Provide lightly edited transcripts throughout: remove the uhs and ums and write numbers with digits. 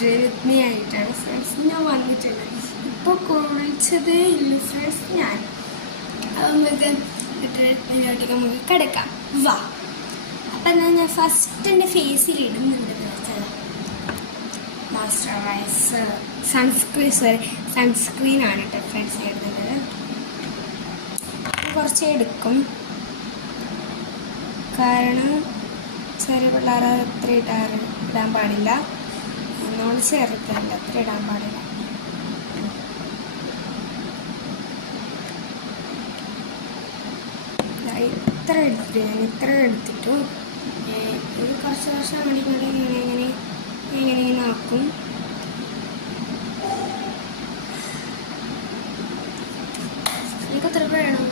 വിത്ത് ആയിട്ടാണ് ഫ്രണ്ട്സ് ഞാൻ വന്നിട്ടുള്ളത്. ഇപ്പോൾ കുളിച്ചതേ ഇല്ല ഫ്രണ്ട്സ് ഞാൻ. നമുക്ക് പരിപാടിക്ക് നമുക്ക് കിടക്കാം വാ. അപ്പം എന്നാൽ ഞാൻ ഫസ്റ്റ് എൻ്റെ ഫേസിൽ ഇടുന്നുണ്ടെന്ന് വെച്ചാൽ മോയ്സ്ചറൈസർ സൺസ്ക്രീനാണ് കേട്ടോ ഫ്രണ്ട്സ് ഇടുന്നത്. കുറച്ച് എടുക്കും, കാരണം ചെറിയ പിള്ളേർ അത്ര ഇടാൻ പാടില്ല. നമ്മൾ ചെറുതല്ല, അത്ര ഇടാൻ പാടില്ല. ഇത്ര എടുത്തിട്ടു ഇത് കുറച്ച് അങ്ങോട്ട് ഇങ്ങനെ ആക്കും. എനിക്ക് എത്ര വേണം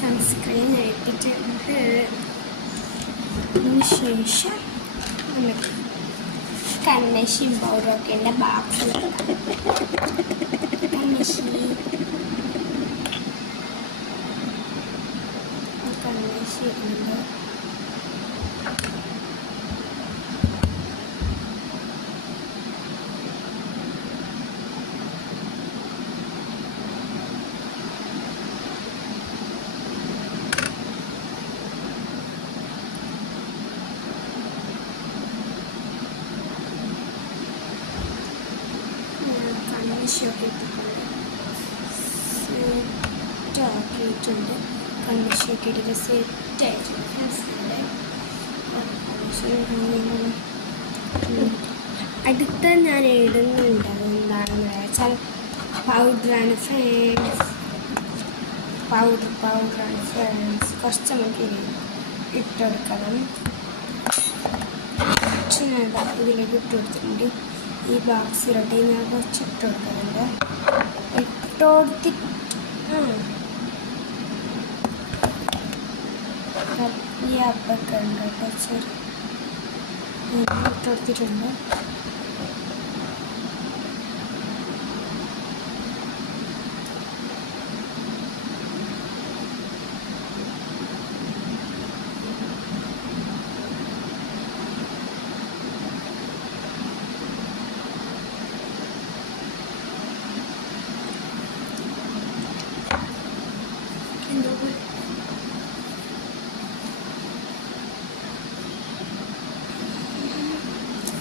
സൺസ്ക്രീൻ ഇട്ടിട്ടുണ്ട്. അതിന് ശേഷം നമുക്ക് കണ്ണശിയും പൗഡറൊക്കെ എൻ്റെ ബാക്കി കണ്ണശി ഇടുന്നുണ്ട്. സെറ്റാക്കിയിട്ടുണ്ട്. കണ്ണശിയൊക്കെ ഇട്ടിട്ട് സെറ്റായിട്ടുണ്ട്. അടുത്ത ഞാൻ ഇടുന്നുണ്ട്. അതെന്താണെന്ന് വെച്ചാൽ പൗഡറാണ് ഫ്രണ്ട്സ്. പൗഡറാണ് ഫ്രണ്ട്സ്. കുറച്ച് നമുക്ക് ഇട്ടുകൊടുക്കണം. ഇതിലേക്ക് ഇട്ട് കൊടുത്തിട്ടുണ്ട്. ഈ ബോക്സിലോട്ട് ഞാൻ കുറച്ച് ഇട്ട് കൊടുക്കുന്നുണ്ട്. ഈ അപ്പൊക്കെ ഉണ്ട് കേട്ടോ. ഇട്ട് കൊടുത്തിട്ടുണ്ട്.